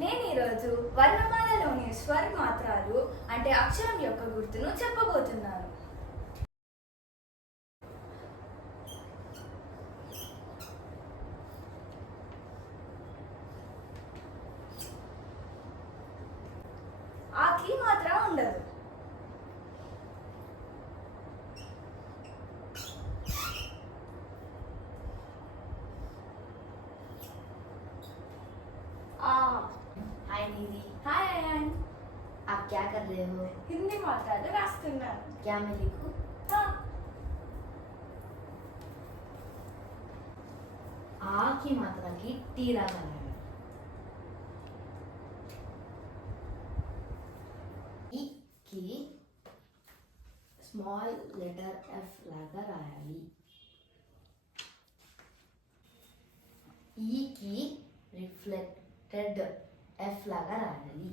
నేను ఈరోజు వర్ణమాలలోని స్వర మాత్రాలు అంటే అక్షరం యొక్క గుర్తును చెప్పబోతున్నాను. ఆకి మాత్ర ఉండదు. हाय दीदी। हाय अयन, आप क्या कर रहे हो? హిందీ మాత్రాలు రాస్తున్నాను. क्या मैं लिखूं? आ की मात्रा की टी लगा है। ई की स्मॉल लेटर एफ लगा रायाली। ई की रिफ्लेक्टेड एफ लगा रायाली।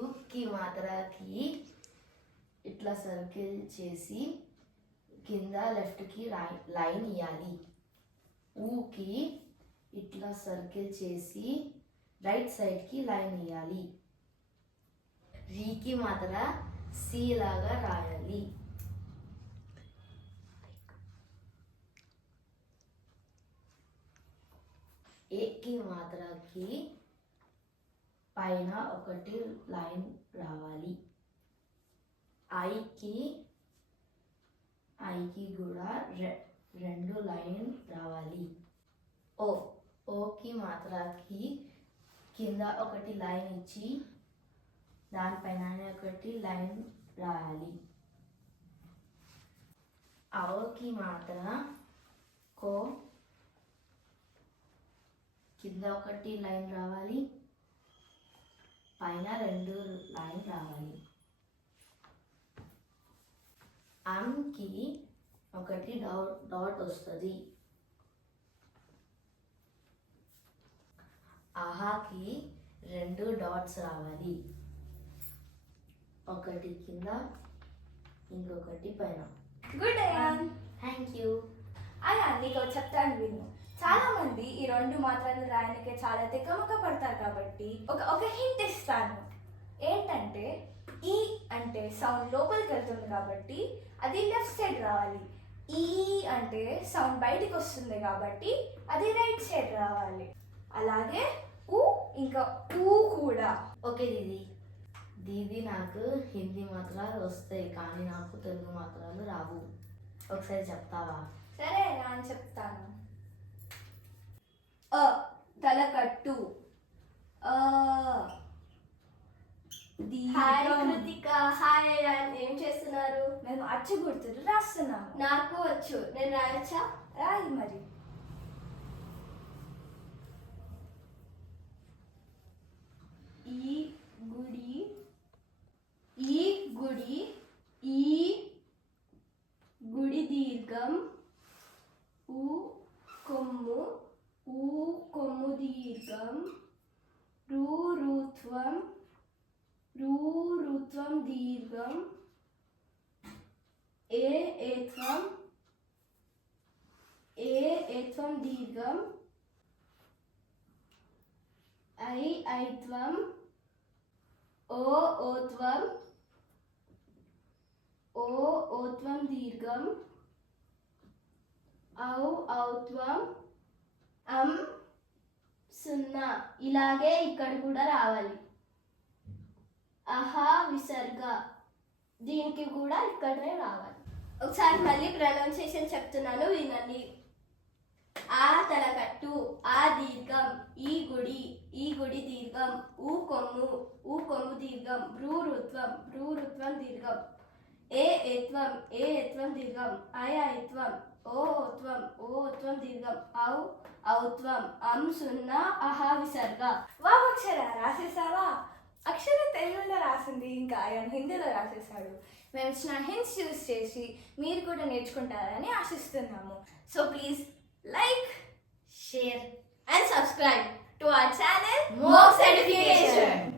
उ की मात्रा की ఇట్లా సర్కిల్ చేసి కింద లెఫ్ట్ కి లైన్ ఇయాలి. ఊకి ఇట్లా సర్కిల్ చేసి రైట్ సైడ్ కి లైన్ ఇయాలి. రీకి మాత్ర సి లాగా రాయాలి. ఏకి మాత్రకి పైన ఒకటి లైన్ రావాలి. ఐకి కూడా రెండు లైన్ రావాలి. ఓకి మాత్రకి కింద ఒకటి లైన్ ఇచ్చి దానిపైన ఒకటి లైన్ రాయాలి. ఔకి మాత్ర కో కింద ఒకటి లైన్ రావాలి, పైన రెండు లైన్ రావాలి. అంకి ఒకటి డాట్ వస్తుంది. ఆహాకి రెండు డాట్స్ రావాలి, ఒకటి కింద ఇంకొకటి పైన. Good Ayaan. Thank you. Ayaan, నీకు చెప్తాను విను. చాలా మంది ఈ రెండు మాత్రాలు రాయడానికే చాలా తికమక పడతారు కాబట్టి ఒక హింట్ ఇస్తాను. ఏంటంటే ఈ అంటే సౌండ్ లోపలికి వెళ్తుంది కాబట్టి అది లెఫ్ట్ సైడ్ రావాలి. ఈ అంటే సౌండ్ బయటికి వస్తుంది కాబట్టి అది రైట్ సైడ్ రావాలి. అలాగే ఊ ఇంకా ఊ కూడా. ఓకే దీది. దీది నాకు హిందీ మాత్రాలు వస్తాయి కానీ నాకు తెలుగు మాత్రాలు రావు. ఒకసారి చెప్తావా? సరే నేను చెప్తాను. తలకట్టు. హాయ్ కృతిక. హాయ్ అయాన్, ఏం చేస్తున్నారు? మేము అచ్చు గుర్తులు రాస్తున్నాము. నాకు వచ్చు, నేను రాయొచ్చా? రాయి మరి. ఈ గుడి, ఈ గుడి, ఈ గుడి దీర్ఘం, ఊ కొమ్ము, ఊ కొమ్ము దీర్ఘం, రూరుత్వం, రూరుత్వం దీర్ఘం, ఏత్వం, ఏత్వం దీర్ఘం, ఐత్వం, ఓత్వం, ఓత్వం దీర్ఘం, ఔత్వం, సున్నా. ఇలాగే ఇక్కడ కూడా రావాలి. అహా విసర్గ, దీనికి కూడా ఇక్కడనే రావాలి. ఒకసారి మళ్ళీ ప్రొనౌన్సియేషన్ చెప్తున్నాను, వినండి. ఆ తలకట్టు, ఆ దీర్ఘం, ఈ గుడి, ఈ గుడి దీర్ఘం, ఊ కొమ్ము, ఊ కొమ్ము దీర్ఘం, భ్రూరుత్వం, భ్రూరుత్వం దీర్ఘం, ఏత్వం, ఏత్వం దీర్ఘం, ఐత్వం, ఓత్వం, ఓత్వం దీర్ఘం, ఔత్వం, సున్నా, అహా విసర్గ. వావక్షర రాసేసావా? అక్షరం తెలుగులో రాసింది, ఇంకా ఆయన హిందీలో రాసేసాడు. మేము ఇచ్చిన హింట్స్ యూజ్ చేసి మీరు కూడా నేర్చుకుంటారని ఆశిస్తున్నాము. So please like, share and subscribe to our channel Mox Education.